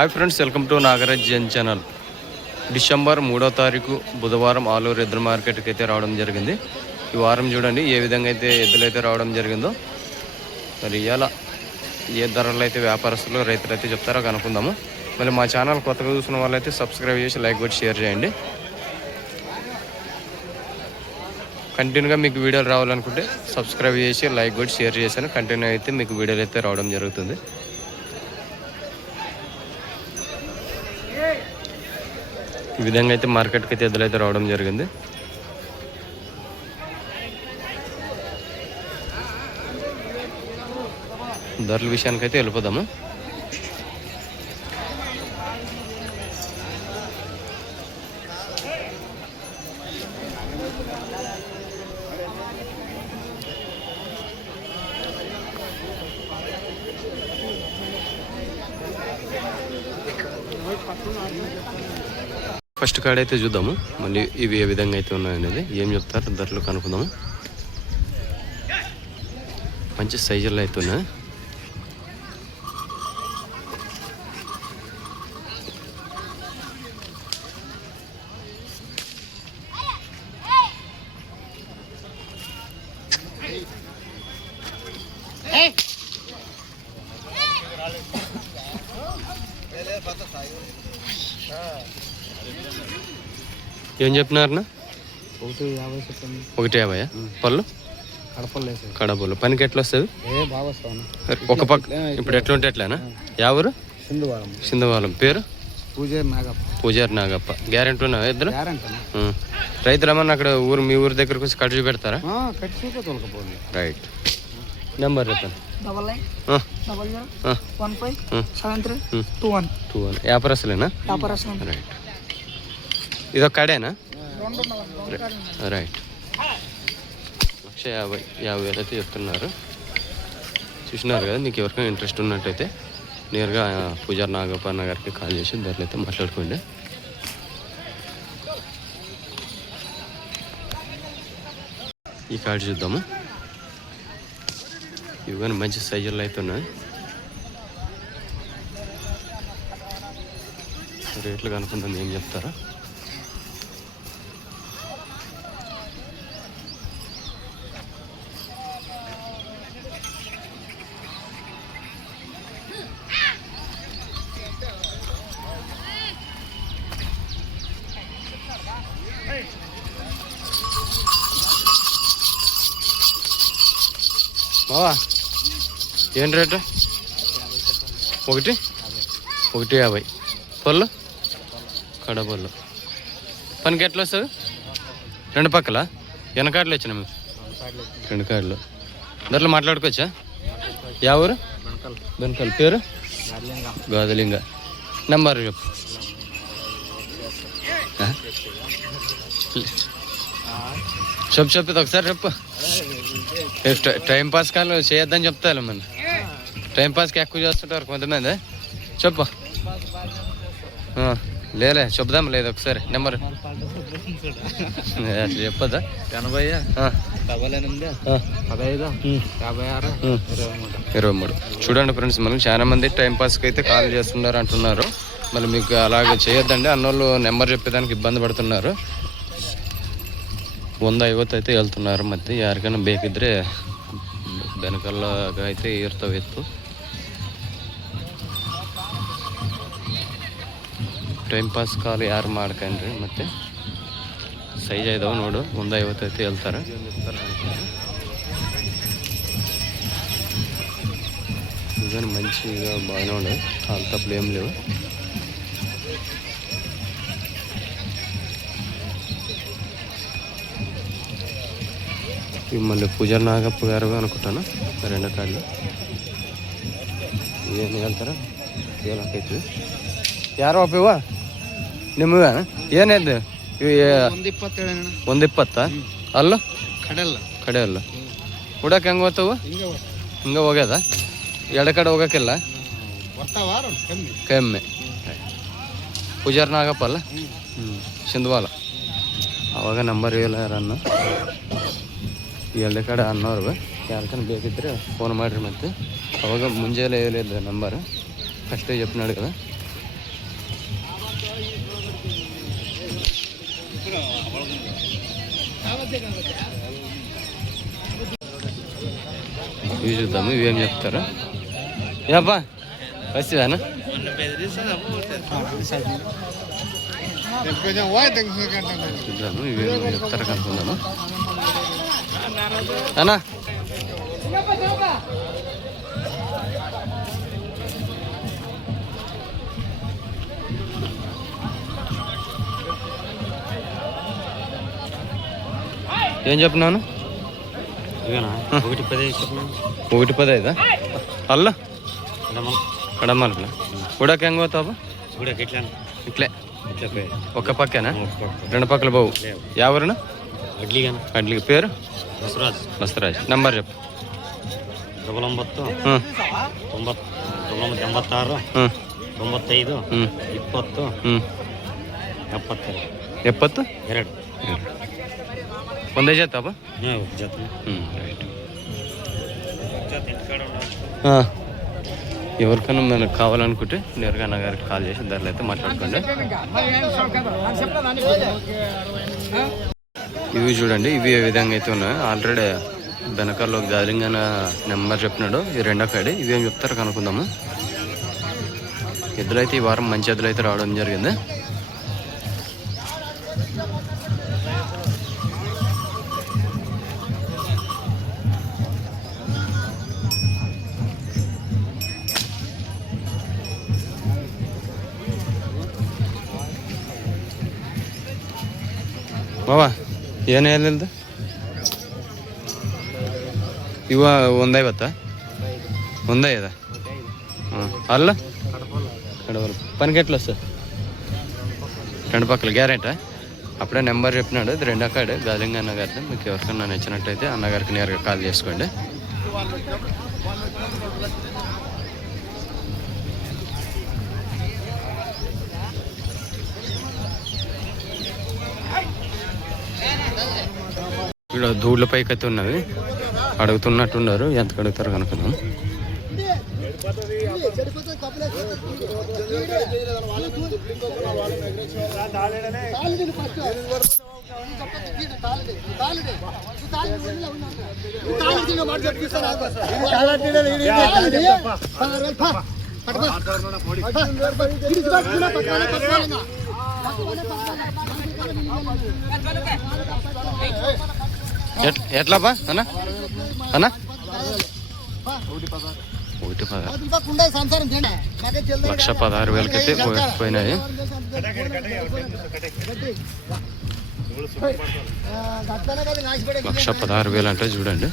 Hi friends welcome to Nagaraj Jan channel December మూడో తారీఖు బుధవారం ఆలూరు ఎద్దుల మార్కెట్కి అయితే రావడం జరిగింది. ఈ వారం చూడండి ఏ విధంగా అయితే ఎద్దులు అయితే రావడం జరిగిందో. మరి ఇవాళ ఏ ధరలు అయితే వ్యాపారస్తులు రైతులు అయితే చెప్తారో కనుక్కుందాము. మళ్ళీ మా ఛానల్ కొత్తగా చూసిన వాళ్ళైతే సబ్స్క్రైబ్ చేసి లైక్ కొట్టి షేర్ చేయండి. కంటిన్యూగా మీకు వీడియోలు రావాలనుకుంటే సబ్స్క్రైబ్ చేసి లైక్ కొట్టి షేర్ చేశాను. కంటిన్యూ అయితే మీకు వీడియోలు అయితే రావడం జరుగుతుంది. ఈ విధంగా అయితే మార్కెట్కి అయితే ఎద్దులైతే రావడం జరిగింది. ధరల విషయానికైతే వెళ్ళిపోదాము. నెక్స్ట్ కార్డ్ అయితే చూద్దాము. మళ్ళీ ఇవి ఏ విధంగా అయితే ఉన్నాయనేది ఏం చెప్తారు ధరలు కనుక్కుందాము. మంచి సైజుల్లో అయితే ఉన్నాయి. ఏం చెప్పినారన్నా ఒకటి యాభై చెప్పండి. ఒకటి యాభై పళ్ళు? కడపలు పనికి ఎట్లా వస్తుంది ఒక పక్క ఇప్పుడు ఎట్లా ఉంటే ఎట్లానా ఎవరు సింధవాలం పేరు? పూజారి నాగప్ప. పూజారి నాగప్ప. గ్యారెంటీ ఉన్నావా ఇద్దరు? ఏమన్నా అక్కడ ఊరు మీ ఊరి దగ్గరకు వచ్చి కట్ పెడతారా రైట్. నెంబర్ చెప్పండి. వ్యాపారస్తులేనా? వ్యాపారస్తులు. రైట్. ఇదొక కడేనా? రెండు ఉన్నవి రైట్. లక్ష యాభై యాభై వేలు అయితే చెప్తున్నారు. చూసినారు కదా మీకు ఎవరికైనా ఇంట్రెస్ట్ ఉన్నట్టయితే నేరుగా పూజారి నాగప్పన్న గారికి కాల్ చేసి ధరలు అయితే మాట్లాడుకోండి. ఈ కార్డు చూద్దాము? ఇవి కానీ మంచి సైజుల్లో అయితే ఉన్నాయి. రేట్లు కనుక్కుందాం ఏం చెప్తారా. బావా ఏం రేటు? ఒకటి? ఒకటి యాభై. పళ్ళు? కడపళ్ళు పనికి ఎట్లా వస్తుంది? రెండు పక్కల? వెనకాడలు వచ్చిన మీకు రెండు కార్డులు. దాంట్లో మాట్లాడుకోవచ్చా? యా ఊరు? బెనకల్. పేరు? గాదలింగ. నెంబర్ చెప్పు. చెప్పు చెప్పేది ఒకసారి చెప్పు. ట- పాస్ కాలు చేయొద్దని చెప్తాను మన టైం పాస్కి ఎక్కువ చేస్తుంటారు కొంతమంది. చెప్పు. లేలే చెప్దాం లేదు ఒకసారి. నెంబర్. అట్లా చెప్పదా ఎనభై డబల్ ఎనిమిది పదహైదు యాభై ఆరు. ఇరవై మూడు ఇరవై మూడు. చూడండి ఫ్రెండ్స్ మనం చాలా మంది టైం పాస్కి అయితే కాల్ చేస్తున్నారు అంటున్నారు. మళ్ళీ మీకు అలాగే చేయొద్దండి. అన్నోళ్ళు నెంబర్ చెప్పేదానికి ఇబ్బంది పడుతున్నారు. ಒಂದು ಐವತ್ತು ಐತೆ ಹೇಳ್ತಾರೆ ಮತ್ತೆ, ಯಾರಿಗಾನ ಬೇಕಿದ್ರೆ ಬೆನಕಲ್ಲ ಐತೆ ಇರ್ತವೆ ಇತ್ತು. ಟೈಮ್ ಪಾಸ್ ಕಾಲ್ ಯಾರು ಮಾಡ್ಕೊಂಡ್ರಿ ಮತ್ತೆ? ಸೈಜ್ ಇದಾವೆ ನೋಡು ಒಂದು ಐತೆ ಹೇಳ್ತಾರೆ. ಇದನ್ನು ಮಂಚಿ ಈಗ ಬಾಯ್ ನೋಡು ಅಂತ ಪ್ಲೇಮ್ ಲೇವು లేవు ఇవి మళ్ళీ పూజారి నాగప్ప గారు అనుకుంటాను రెండు కాళ్ళు ಏನು ಹೇಳ್ತಾರ ಹೇಳಕೈತಿ ಯಾರೋ ಒಪ್ಪಿವ ನಿಮ್ಗ ಏನಿದ್ದು ಇವು ಒಂದು ಇಪ್ಪತ್ತೇಳು ಅಣ್ಣ ಒಂದು ಇಪ್ಪತ್ತ ಅಲ್ಲ ಕಡೆಲ್ಲ ಕಡೆ ಅಲ್ಲ ಉಡಕ್ಕೆ ಹೆಂಗೆ ಹೋಗ್ತಾವ ಹಿಂಗೆ ಹಿಂಗೆ ಹೋಗ್ಯದ ಎಡ ಕಡೆ ಹೋಗಕ್ಕಿಲ್ಲ ಬರ್ತಾವ ಕಮ್ಮಿ ಕಮ್ಮಿ ಪೂಜಾರ್ ನಾಗಪ್ಪ ಅಲ್ಲ ಹ್ಞೂ ಸಿಂಧವಾಲ ಅವಾಗ ನಂಬರ್ ಇಲ್ಲ ಯಾರನ್ನ ಎಲ್ಲ ಕಡೆ ಅನ್ನೋರು ಯಾರ್ಕನ ಬೇಕಿದ್ದರೆ ಫೋನ್ ಮಾಡಿರಿ ಮತ್ತು. ಅವಾಗ ಮುಂಜಾನೆ ಹೇಳಿದ್ದ ನಂಬರ್ ಫಸ್ಟೇ ಜಪ್ ನಡ್ಕದ చూద్దాము ಇವೇನು చెప్తారు ఏబ్బా వస్తుందానా చూద్దాము అన్నా. ఏం చెప్పినాను ఒకటి పది చెప్పినాను ఒకటి పది ఐదా? అల్ల. కడమల్పల ఉడక ಹೆಂಗ್ పోతావు? ఎట్లా ఇట్లే. ఇట్లా. పోయి ఒక పక్కన? రెండు పక్కల బావు ఎవరును ಅಡ್ಲಿಗನ అట్లకి పేరు ಬಸವರಾಜ್ బస్తరాజ్ నంబర్ చెప్పు ಡಬಲ್ ಒಂಬತ್ತು ఆ, ತೊಂಬತ್ತು ತೊಂಬತ್ತು ಎಂಬತ್ತಾರು ఆ, ತೊಂಬತ್ತೈದು ఉమ్, ಇಪ್ಪತ್ತು ఉమ్. ಎಪ್ಪತ್ತೆರಡು ఎప్పత్తు ಎರಡು వంద చేస్తావా ಹಾಂ ಜೊತೆ ఉమ్, రైట్ ఆ, ఎవరికైనా మనకు కావాలనుకుంటే నేరుగా అన్న గారికి కాల్ చేసి ధరలు అయితే మాట్లాడుకోండి ఇవి చూడండి ఇవి ఏ విధంగా అయితే ఉన్నాయో. ఆల్రెడీ వెనకాల గాలింగన నెంబర్ చెప్పినాడు. ఇది రెండో కాడి ఇవి ఏం చెప్తారో కనుక్కుందాము. ఎద్దులైతే ఈ వారం మంచి ఎద్దులు అయితే రావడం జరిగింది. బాబా ಏನು ಹೇಳಿಲ್ದು ಇವ ಒಂದೈವತ್ತಾ ಒಂದೈದ ಹ್ಞೂ ಅಲ್ಲ కడవలు పనికి ఎట్లా వస్తుంది రెండు పక్కల గ్యారెంటా అప్పుడే నెంబర్ చెప్పినాడు ఇది రెండో కాడు గాలింగ అన్నగారిది మీకు ఎవరికైనా నచ్చినట్టయితే అన్నగారికి నేరుగా కాల్ చేసుకోండి ఇక్కడ ధూళ్ళ పైకి అయితే ఉన్నది అడుగుతున్నట్టున్నారు ఎంత అడుగుతారు కనుక్కుందాం ఎట్- ఎట్లా బా ఒకటి పదహారు. లక్ష పదహారు వేలకైతే పోయి- పోయినాయి. లక్ష పదహారు వేలు అంటే చూడండి.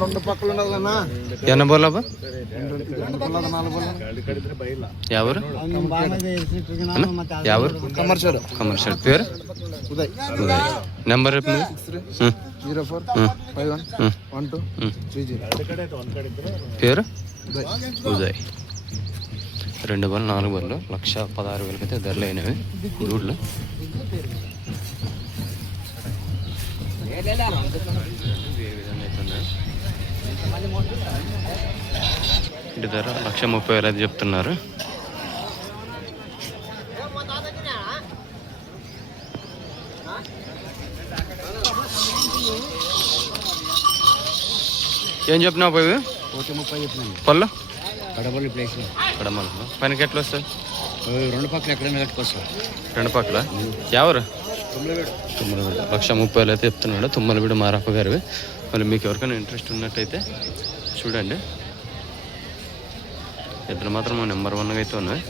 రెండు పక్కలు ఎన్న బోలాబా నాలుగు ఎవరు? ఎవరు? కమర్షియల్. కమర్షియల్. పేరు? Uday. Uday. Number zero four five one one two three zero. పేరు? ఉదయ్. ఉదయ్. రెండు బళ్ళు నాలుగు బళ్ళు లక్ష పదహారు వేలకైతే ధరలు అయినవి. దూడ్లు ఇంటి ధర లక్ష ముప్పై వేలు అయితే చెప్తున్నారు. ఏం చెప్పినావు పోయి? ముప్పై చెప్పినాను. పళ్ళు? కడపల్లి ప్లేస్ ఇక్కడ మన పనికి ఎట్లా వస్తుంది రెండు పక్కల ఎక్కడైనా కట్టుకోవచ్చు. రెండు పక్కల? ఎవరు? తుమ్మలవీడు. లక్ష ముప్పై వేలు అయితే చెప్తున్నాడు తుమ్మలవీడు మారప్ప గారివి మళ్ళీ మీకు ఎవరికైనా ఇంట్రెస్ట్ ఉన్నట్టయితే చూడండి. ఇద్దరు మాత్రం నెంబర్ వన్గా అయితే ఉన్నాయి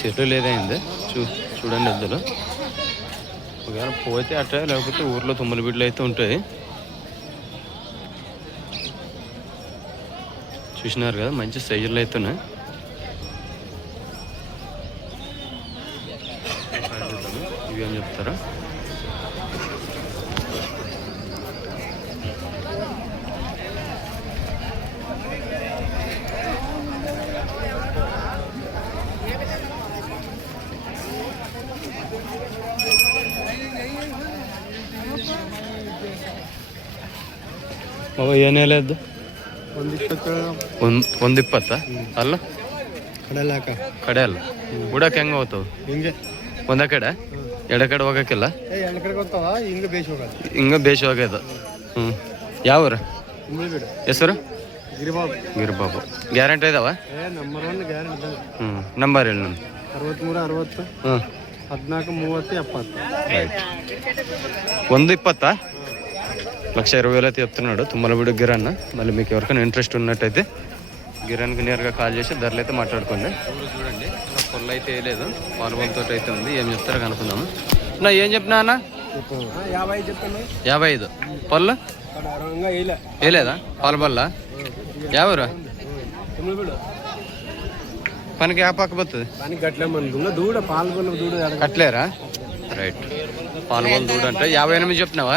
చెట్లు లేదైంది చూ చూడండి ఇద్దరు ఒకవేళ పోతే అట్ట లేకపోతే ఊర్లో తుమ్మల బిడ్డలు అయితే ఉంటాయి. చూసినారు కదా మంచి సైజులు అయితే ಅವ ಏನೆಲ್ಲ ಇದ್ದು? ಒಂದು ಒಂದು ಒಂದು ಅಲ್ಲ? ಕಡೆಲ್ಲ ಕಡೆ ಅಲ್ಲ. ಬಿಡಕ್ಕೆ ಹೆಂಗೆ ಹೋಗ್ತಾವ? ಹಿಂಗೆ. ಒಂದೇ ಕಡೆ? ಎಡ ಕಡೆ ಹೋಗಕ್ಕಿಲ್ಲ? ಎಲ್ಲ ಕಡೆ ಹಿಂಗೆ ಬೇಷ್ ಹೋಗ್ಯದ ಹ್ಞೂ ಯಾವ ಹೆಸರು? ಗಿರಿಬಾಬು. ಗಿರಿಬಾಬು. ಗ್ಯಾರಂಟಿ ಇದಾವ? ನಂಬರ್ ಗ್ಯಾರಂಟಿ ಹ್ಞೂ ನಂಬರ್ ಹೇಳಿ ನಾನು ಅರವತ್ತ್ಮೂರು ಅರವತ್ತು. ಹ್ಞೂ ಹದಿನಾಲ್ಕು ಮೂವತ್ತು ಎಪ್ಪತ್ತು. ರೈಟ್ ಒಂದು ಇಪ್ಪತ್ತಾ లక్ష ఇరవై వేలు అయితే చెప్తున్నాడు. తుమ్మలబిడు గిరాన్న. మళ్ళీ మీకు ఎవరికైనా ఇంట్రెస్ట్ ఉన్నట్టయితే గిరాన్కి నేరుగా కాల్ చేసి ధరలు అయితే మాట్లాడుకోండి. చూడండి. పొల్లు అయితే వేయలేదు. పాల్గొనతో అయితే ఉంది. ఏం చెప్తారో కనుక్కుందాము. నా ఏం చెప్పినా అన్న? యాభై చెప్తాను యాభై ఐదు. పళ్ళు వేయలేదా? పాల కుమ్మిడి బిడు పనికి ఆ పక్క పోతుంది. కట్టలేరా? రైట్. పాల్గొని దూడ అంటే యాభై ఎనిమిది చెప్పినావా?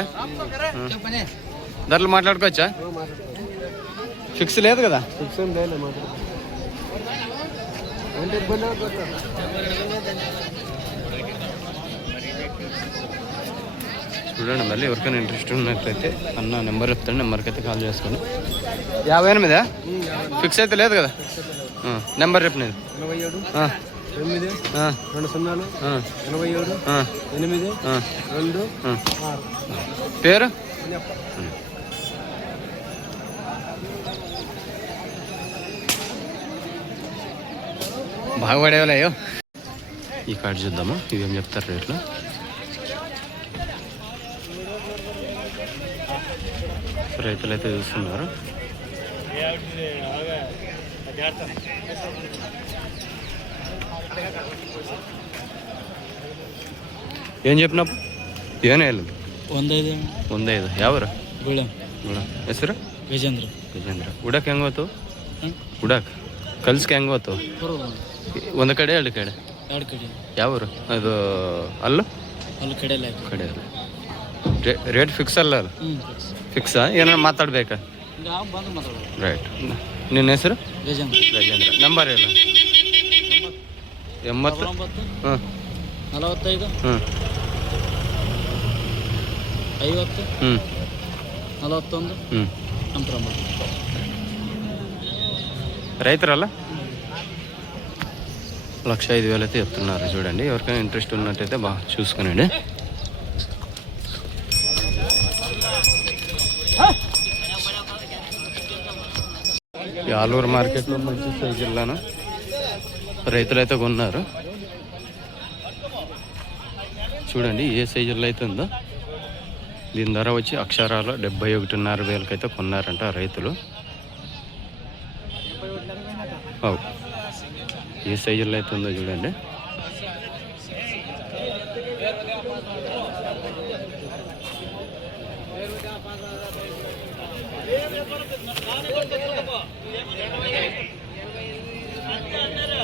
ధరలు మాట్లాడుకోవచ్చా? ఫిక్స్ లేదు కదా? చూడండి మళ్ళీ ఎవరికైనా ఇంట్రెస్ట్ ఉన్నట్లయితే అన్న నెంబర్ చెప్తాను నెంబర్కి అయితే కాల్ చేసుకోండి యాభై ఎనిమిదా. ఫిక్స్ అయితే లేదు కదా? నెంబర్ చెప్పినది. ఆ, రెండు సున్నాలు ఎనభై ఏడు ఎనిమిది రెండు పేరు? బాగా పడేవాళ్ళయ్యో ఈ కార్డు చూద్దాము? ఇవేం చెప్తారు రేట్లు? రైతులు అయితే చూస్తున్నారు. ಏನ್ చెప్పినా ಏನೇ ಇಲ್ಲ. ಒಂದೈದು. ಒಂದೇ ಯಾವ್ರ? ಹೆಸರು? ಗಜೇಂದ್ರ. ವಿಜೇಂದ್ರ ಉಡಕ್ ಹೆಂಗ್ ಹೋತು? ಹ್ಮ್. ಉಡಕ್. ಕಲ್ಸ್ಕೆ ಹೆಂಗ್ ಹೋತು? ಒಂದ್ ಕಡೆ ಎರಡು ಕಡೆ? ಎರಡು ಕಡೆ. ಯಾವ್ರು? ಅದು ಅಲ್ಲ? ಅಲ್ಲ ಕಡೆ ಅಲ್ಲ. ರೇಟ್ ಫಿಕ್ಸ್ ಅಲ್ಲ ಅಲ್ಲ ಫಿಕ್ಸ್ ಏನಾರ ಮಾತಾಡ್ಬೇಕಾ? ರೈಟ್ ನಿನ್ನ ಹೆಸರು? ಗಜೇಂದ್ರ. ಗಜೇಂದ್ರ. ನಂಬರ್ ಏನು ಎಂಬತ್ತು ಹಾಂ లక్ష ఐదు వేలు అయితే చెప్తున్నారు చూడండి ఎవరికైనా ఇంట్రెస్ట్ ఉన్నట్టయితే బాగా చూసుకునండి ఆలూరు మార్కెట్లో మంచి సైజుల్లోనూ రైతులైతే కొన్నారు. చూడండి ఏ సైజుల్లో అయితే ఉందో. దీని ధర వచ్చి అక్షరాలు డెబ్బై ఒకటిన్నర వేలకైతే కొన్నారంట రైతులు. ఏ సైజుల్లో అయితే ఉందో చూడండి.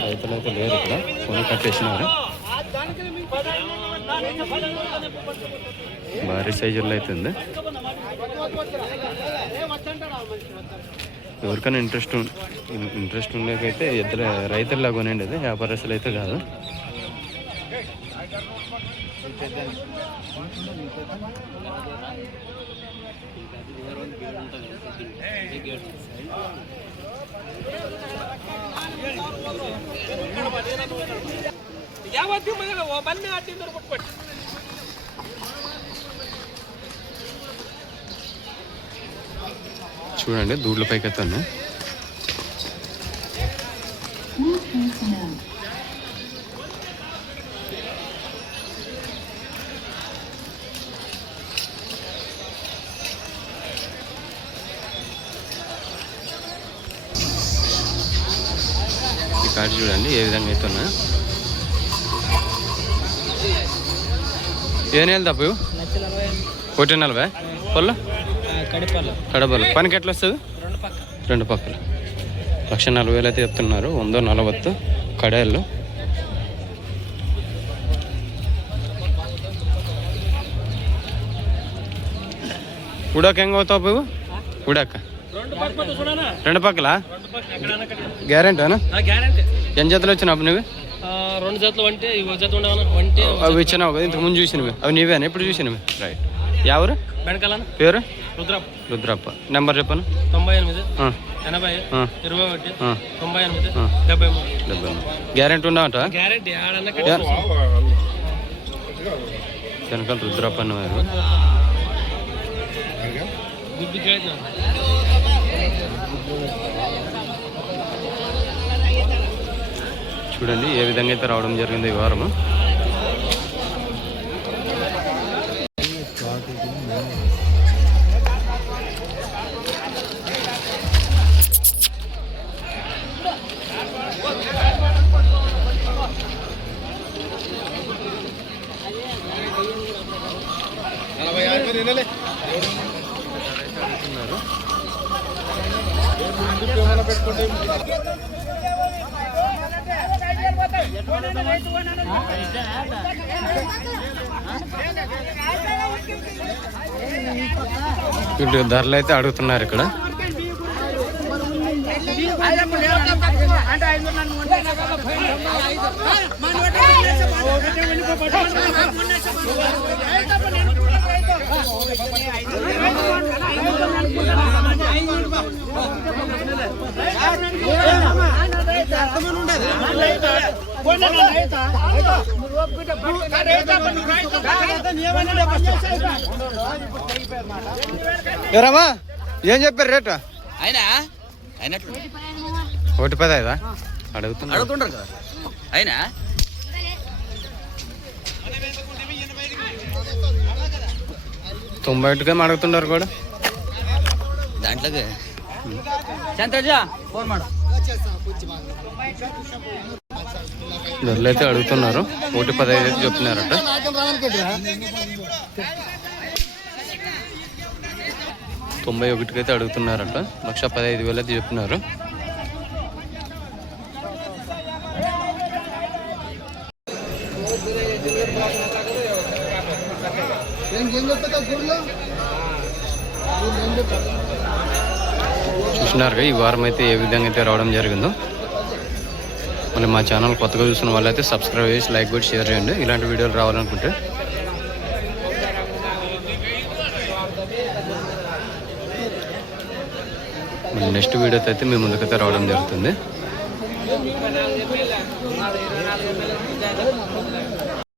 రైతులు అయితే లేరు ఇక్కడ. కొని కట్టేసినారు. భారీ సైజుల్లో అయితే ఉంది. ఎవరికైనా ఇంట్రెస్ట్ ఇంట్రెస్ట్ ఉండేకైతే ఇద్దరు రైతుల్లా కొనండి అది వ్యాపారస్తులు అయితే కాదు. చూడండి దూడ్ల పైకి చూడండి ఉన్నాయి ఈ కార్డు చూడండి ఏ విధంగా అయితే ఉన్నాయో ఏ నెల తప్పు లక్షల అరవై ఒకటి నలభై పొల్ల కడిపల్ల కడపలు పనికి ఎట్లా వస్తుంది రెండు పక్క రెండు పక్కలు లక్ష నలభై వేలు అయితే చెప్తున్నారు వందో నలవత్తు కడాయిల్లో ఉడాక ಹೆಂಗೆ ಹೋಗ್ತಾವ ಇವು ಉಡಾಕ రెండు పక్కల గ్యారెంటీనా గ్యారంటీ. ఎన్ని జతలు వచ్చినావు నువ్వు? రెండు జతలు వంటే ఒక జత ఉండవన వంటే అవి ఇచ్చినావు కదా ఇంతకు ముందు చూసినవి. అవి నీవేనా ఇప్పుడు చూసినవి? రైట్ ఎవరు బెనకాల పేరు? రుద్రప్ప. రుద్రప్ప. నెంబర్ చెప్పను? తొంభై ఎనిమిది ఎనభై ఆ, ఇరవై ఒకటి ఆ, తొంభై ఎనిమిది ఆ. డెబ్బై మూడు. డెబ్బై గ్యారెంటీ ఉన్నావట గ్యారెంటీ వెనకాల రుద్రప్ప అన్నవారు గుడ్డు చూడండి ఏ విధంగా అయితే రావడం జరిగింది ఈ వారము. వీళ్ళు ధరలు అయితే అడుగుతున్నారు ఇక్కడ. ఎవరమ్మా ఏం చెప్పారు రేటు? అయినా? అయినట్లు. ఒకటి పది ఐదా అడుగుతున్నా అడుగుతుంటారు కదా. అయినా? తొంభై ఒకటిగా అడుగుతున్నారు కూడా. దాంట్లోకి. శాంతజ ఫోన్ మాడు. ధరలు అయితే అడుగుతున్నారు. ఒకటి పదహైదు అయితే చెప్తున్నారట. తొంభై ఒకటికి అయితే అడుగుతున్నారట. లక్ష పదహైదు వేలు అయితే చెప్తున్నారు. చూసినారుగా ఈ వారం అయితే ఏ విధంగా అయితే రావడం జరిగిందో. మళ్ళీ మా ఛానల్ కొత్తగా చూసిన వాళ్ళైతే సబ్స్క్రైబ్ చేసి లైక్ కూడా షేర్ చేయండి. ఇలాంటి వీడియోలు రావాలనుకుంటే నెక్స్ట్ వీడియోతో అయితే మీ ముందుకైతే రావడం జరుగుతుంది.